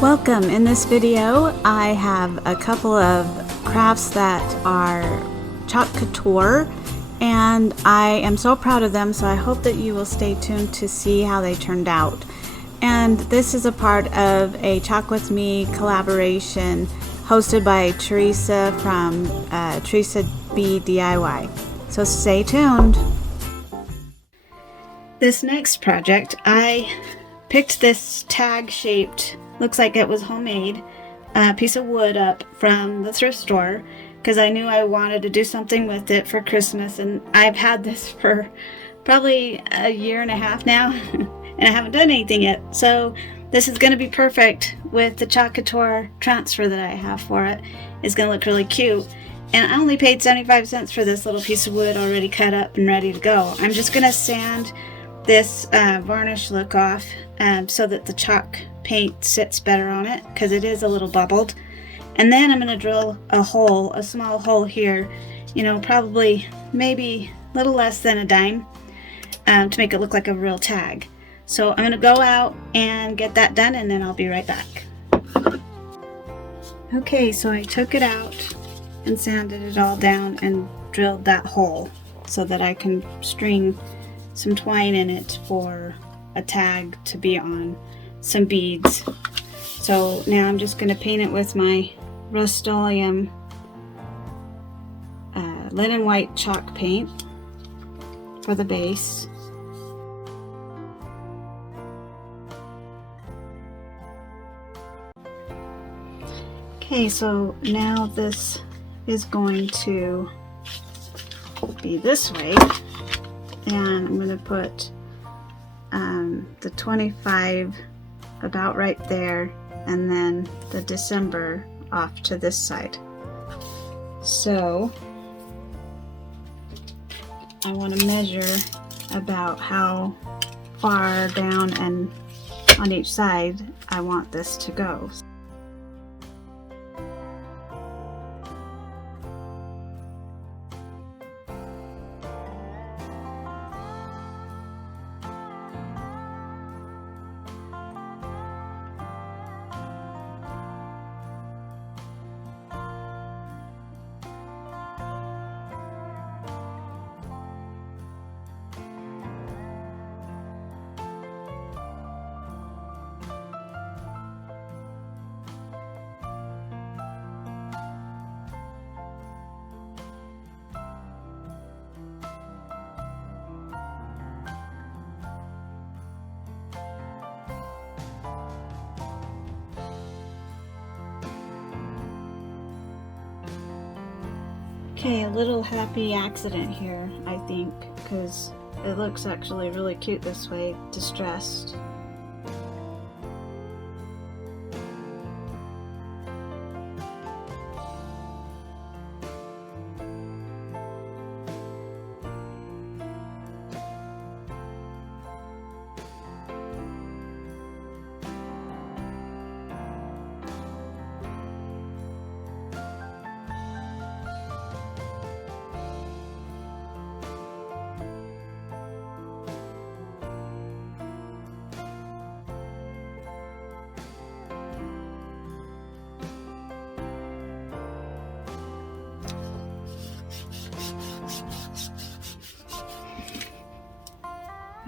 Welcome. In this video, I have a couple of crafts that are Chalk Couture, and I am so proud of them, so I hope that you will stay tuned to see how they turned out. And this is a part of a Chalk With Me collaboration hosted by Teresa from Teresa B DIY. So stay tuned. This next project, I picked this tag-shaped, looks like it was homemade, piece of wood up from the thrift store because I knew I wanted to do something with it for Christmas, and I've had this for probably a year and a half now and I haven't done anything yet. So this is going to be perfect with the Chalk Couture transfer that I have for it. It's going to look really cute. And I only paid 75 cents for this little piece of wood already cut up and ready to go. I'm just going to sand this varnish look off so that the chalk paint sits better on it because it is a little bubbled. And then I'm going to drill a hole, a small hole here, probably maybe a little less than a dime to make it look like a real tag. So I'm going to go out and get that done, and then I'll be right back. Okay, so I took it out and sanded it all down and drilled that hole so that I can string some twine in it for a tag to be on some beads. So now I'm just going to paint it with my Rust-Oleum linen white chalk paint for the base. Okay, so now this is going to be this way, and I'm going to put the 25 about right there, and then the December off to this side. So I want to measure about how far down and on each side I want this to go. Okay, a little happy accident here, I think, because it looks actually really cute this way, distressed.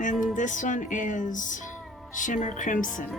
And this one is Shimmer Crimson.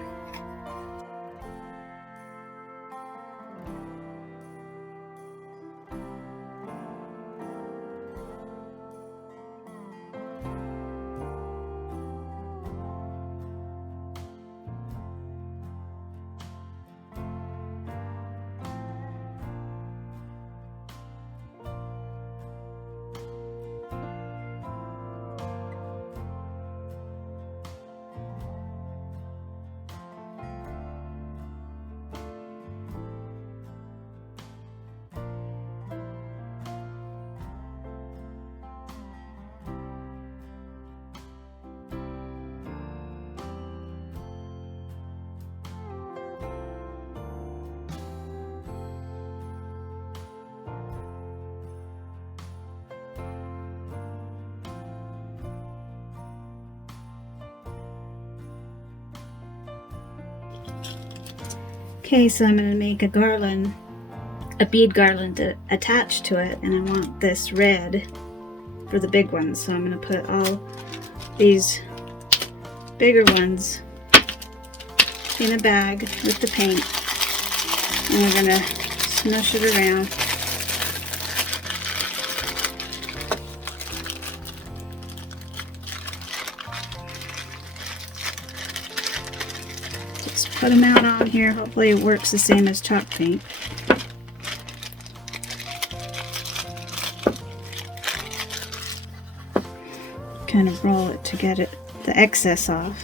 Okay, so I'm going to make a garland, a bead garland to attach to it, and I want this red for the big ones, so I'm going to put all these bigger ones in a bag with the paint, and we're going to smush it around. Just put them out on here. Hopefully it works the same as chalk paint. Kind of roll it to get the excess off.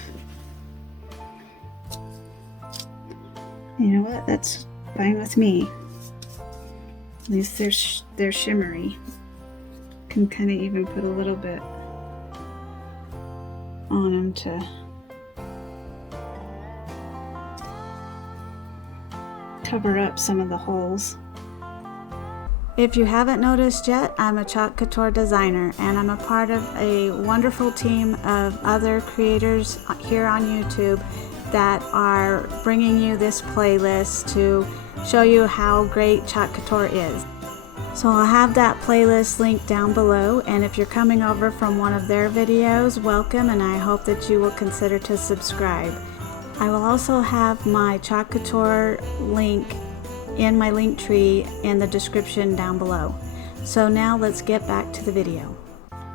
You know what? That's fine with me. At least they're shimmery. Can kind of even put a little bit on them to cover up some of the holes. If you haven't noticed yet, I'm a Chalk Couture designer, and I'm a part of a wonderful team of other creators here on YouTube that are bringing you this playlist to show you how great Chalk Couture is. So I'll have that playlist linked down below, and if you're coming over from one of their videos, welcome, and I hope that you will consider to subscribe. I will also have my Chalk Couture link in my link tree in the description down below. So now let's get back to the video.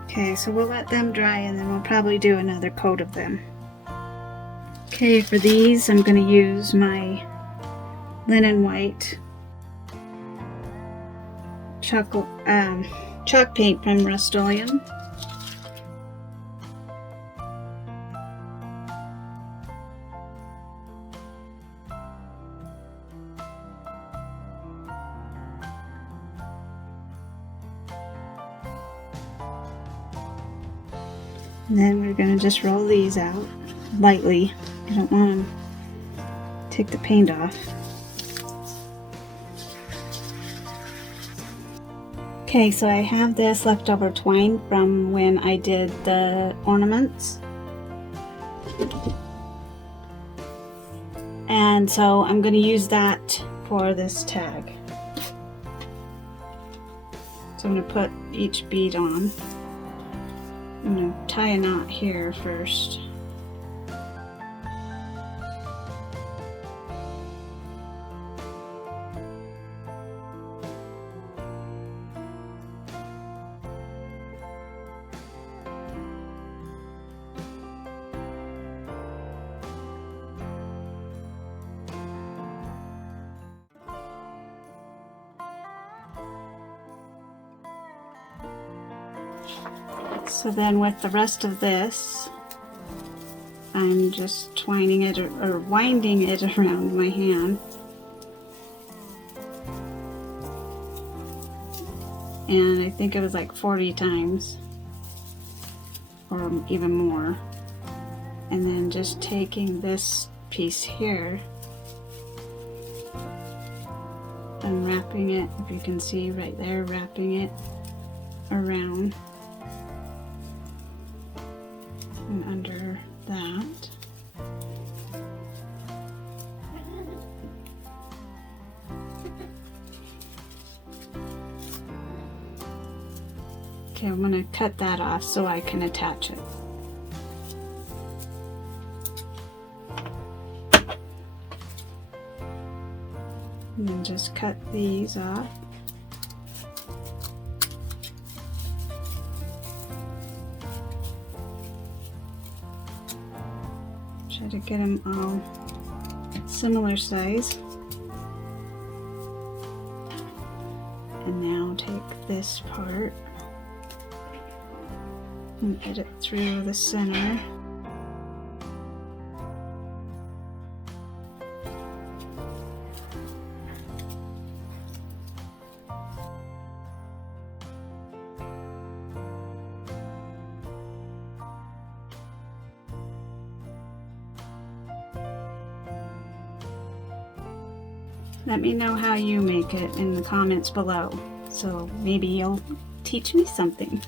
Okay, so we'll let them dry and then we'll probably do another coat of them. Okay, for these I'm going to use my linen white chalk paint from Rust-Oleum. And then we're going to just roll these out lightly. I don't want to take the paint off. Okay, so I have this leftover twine from when I did the ornaments. And so I'm going to use that for this tag. So I'm going to put each bead on. I'm going to tie a knot here first. So then with the rest of this, I'm just twining it or winding it around my hand. And I think it was like 40 times or even more. And then just taking this piece here and wrapping it, if you can see right there, wrapping it around and under that. Okay, I'm going to cut that off so I can attach it. And then just cut these off. Try to get them all similar size. And now take this part and put it through the center. Let me know how you make it in the comments below, so maybe you'll teach me something.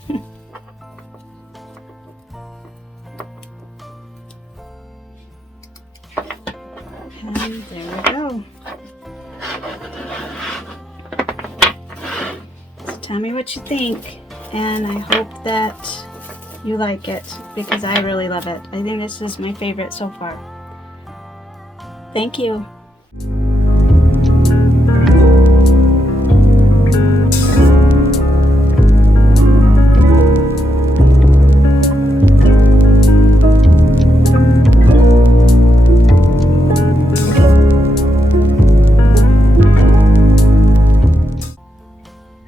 And there we go. So tell me what you think, and I hope that you like it, because I really love it. I think this is my favorite so far. Thank you.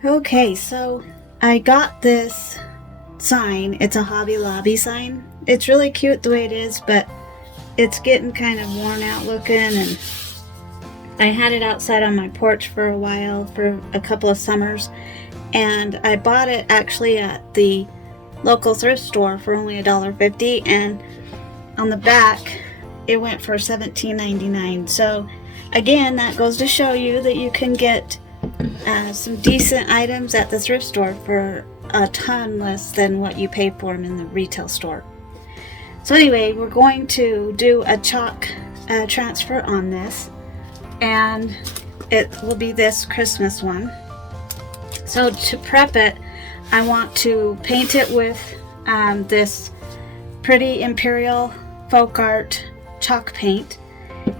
Okay, so I got this sign. It's a Hobby Lobby sign. It's really cute the way it is, but it's getting kind of worn out looking, and I had it outside on my porch for a while, for a couple of summers, and I bought it actually at the local thrift store for only $1.50, and on the back it went for $17.99. So again, that goes to show you that you can get some decent items at the thrift store for a ton less than what you pay for them in the retail store. So anyway, we're going to do a chalk transfer on this, and it will be this Christmas one. So to prep it, I want to paint it with this pretty Imperial Folk Art chalk paint,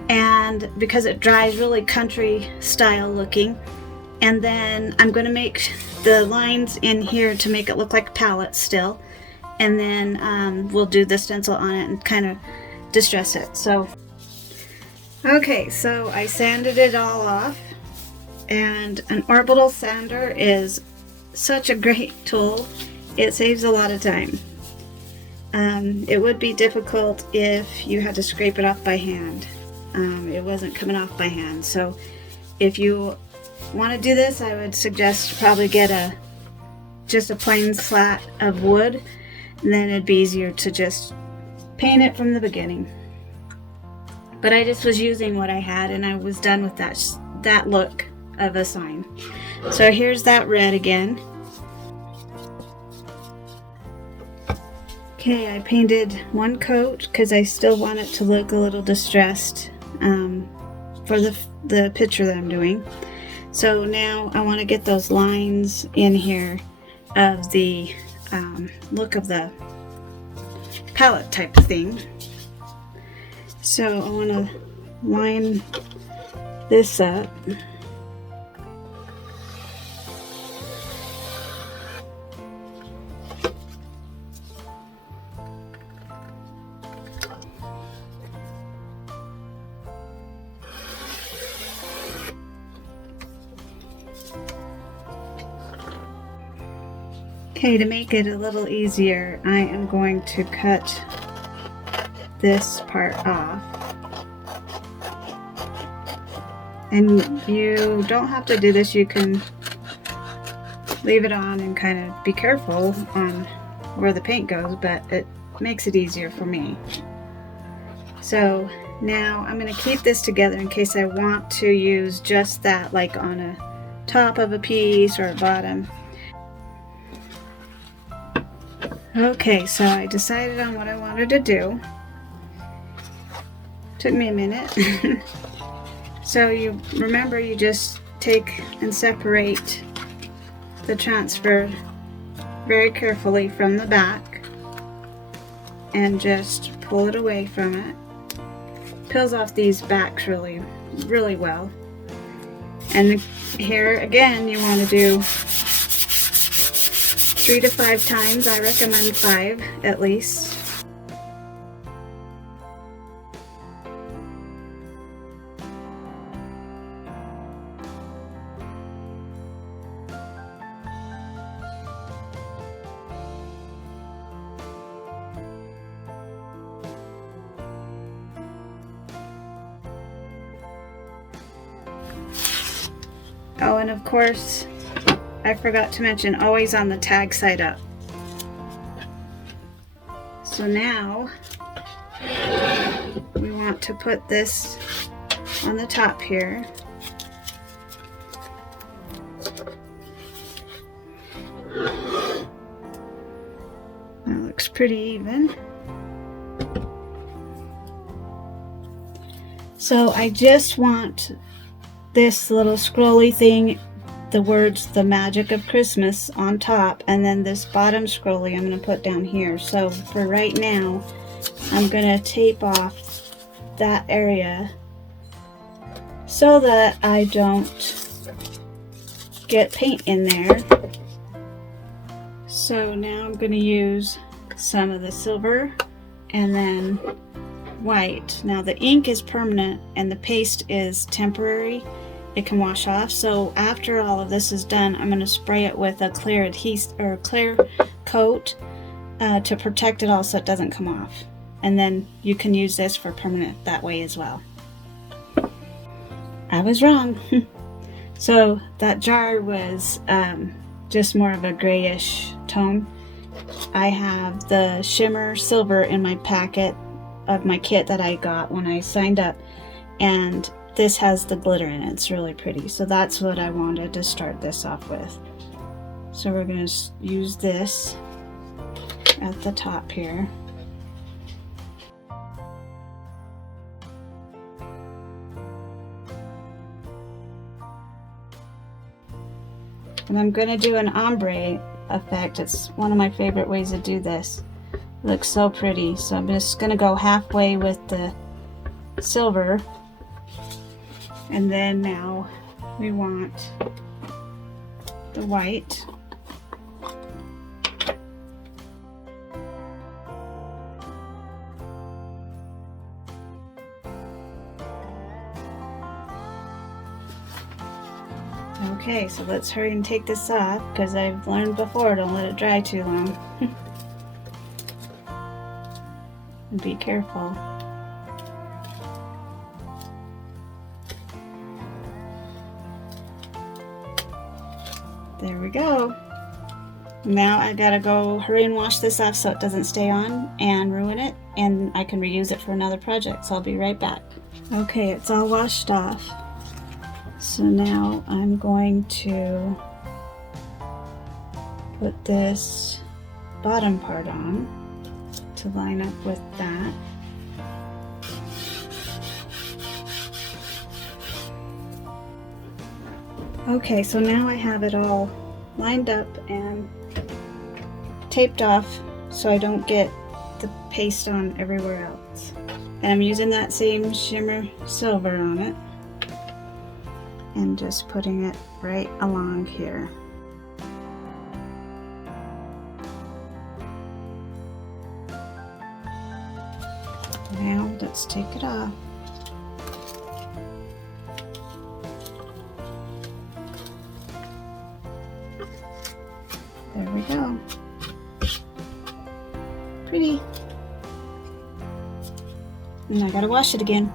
and because it dries really country style looking. And then I'm going to make the lines in here to make it look like palettes still, and then we'll do the stencil on it and kind of distress it. So okay, so I sanded it all off, and an orbital sander is such a great tool. It saves a lot of time. It would be difficult if you had to scrape it off by hand. It wasn't coming off by hand, so if you want to do this, I would suggest probably get just a plain slat of wood, and then it'd be easier to just paint it from the beginning. But I just was using what I had, and I was done with that look of a sign. So here's that red again. Okay, I painted one coat because I still want it to look a little distressed for the picture that I'm doing. So now I want to get those lines in here of the look of the palette type thing. So I want to line this up. Okay, to make it a little easier, I am going to cut this part off. And you don't have to do this, you can leave it on and kind of be careful on where the paint goes, but it makes it easier for me. So now I'm going to keep this together in case I want to use just that, like on a top of a piece or a bottom. Okay, so I decided on what I wanted to do. Took me a minute. So you remember, you just take and separate the transfer very carefully from the back and just pull it away from it. Peels off these backs really, really well. And here again, you want to do 3 to 5 times. I recommend 5 at least. Oh, and of course, I forgot to mention, always on the tag side up. So now we want to put this on the top here. That looks pretty even. So I just want this little scrolly thing, the words "The Magic of Christmas" on top, and then this bottom scrolly I'm going to put down here. So for right now, I'm going to tape off that area so that I don't get paint in there. So now I'm going to use some of the silver and then white. Now the ink is permanent and the paste is temporary. It can wash off. So after all of this is done, I'm going to spray it with a clear adhesive or clear coat to protect it all so it doesn't come off. And then you can use this for permanent that way as well. I was wrong. So that jar was just more of a grayish tone. I have the shimmer silver in my packet of my kit that I got when I signed up, and this has the glitter in it. It's really pretty. So that's what I wanted to start this off with. So we're going to use this at the top here. And I'm going to do an ombre effect. It's one of my favorite ways to do this. It looks so pretty. So I'm just going to go halfway with the silver. And then now we want the white. Okay, so let's hurry and take this off because I've learned before, don't let it dry too long. And be careful. There we go. Now I gotta go hurry and wash this off so it doesn't stay on and ruin it, and I can reuse it for another project, so I'll be right back. Okay, it's all washed off. So now I'm going to put this bottom part on to line up with that. Okay, so now I have it all lined up and taped off so I don't get the paste on everywhere else. And I'm using that same shimmer silver on it and just putting it right along here. Now let's take it off. There we go. Pretty. And I gotta wash it again.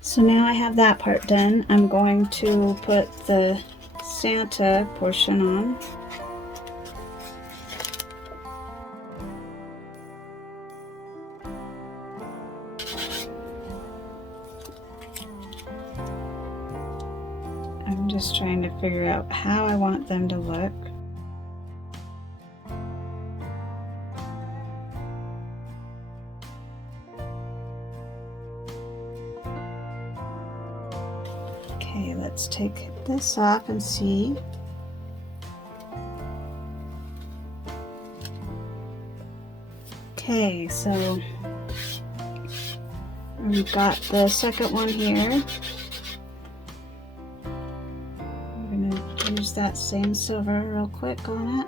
So now I have that part done. I'm going to put the Santa portion on. I'm just trying to figure out how I want them to look. Okay, let's take this off and see. Okay, so we've got the second one here. I'm gonna use that same silver real quick on it.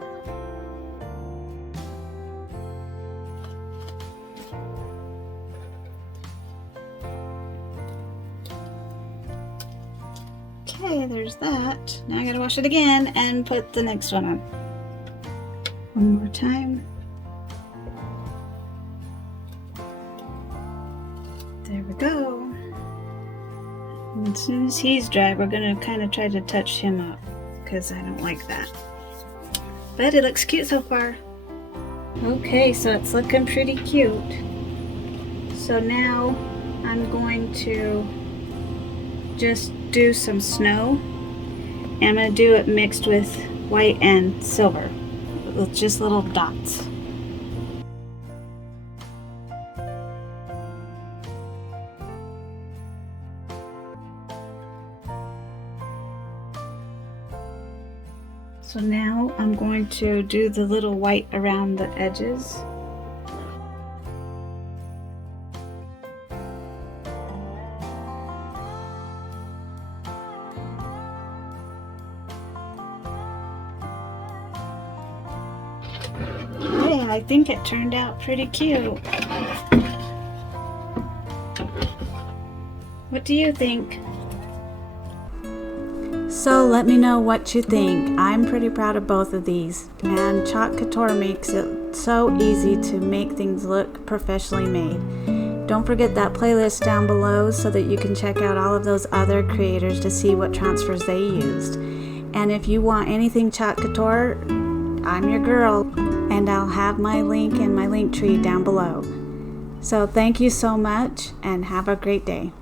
Okay, there's that. Now I gotta wash it again and put the next one on. One more time. There we go. And as soon as he's dry, we're gonna kind of try to touch him up because I don't like that. But it looks cute so far. Okay, so it's looking pretty cute. So now I'm going to just do some snow, and I'm going to do it mixed with white and silver with just little dots. So now I'm going to do the little white around the edges. Hey, I think it turned out pretty cute. What do you think? So let me know what you think. I'm pretty proud of both of these, and Chalk Couture makes it so easy to make things look professionally made. Don't forget that playlist down below so that you can check out all of those other creators to see what transfers they used. And if you want anything Chalk Couture, I'm your girl, and I'll have my link in my link tree down below. So thank you so much, and have a great day.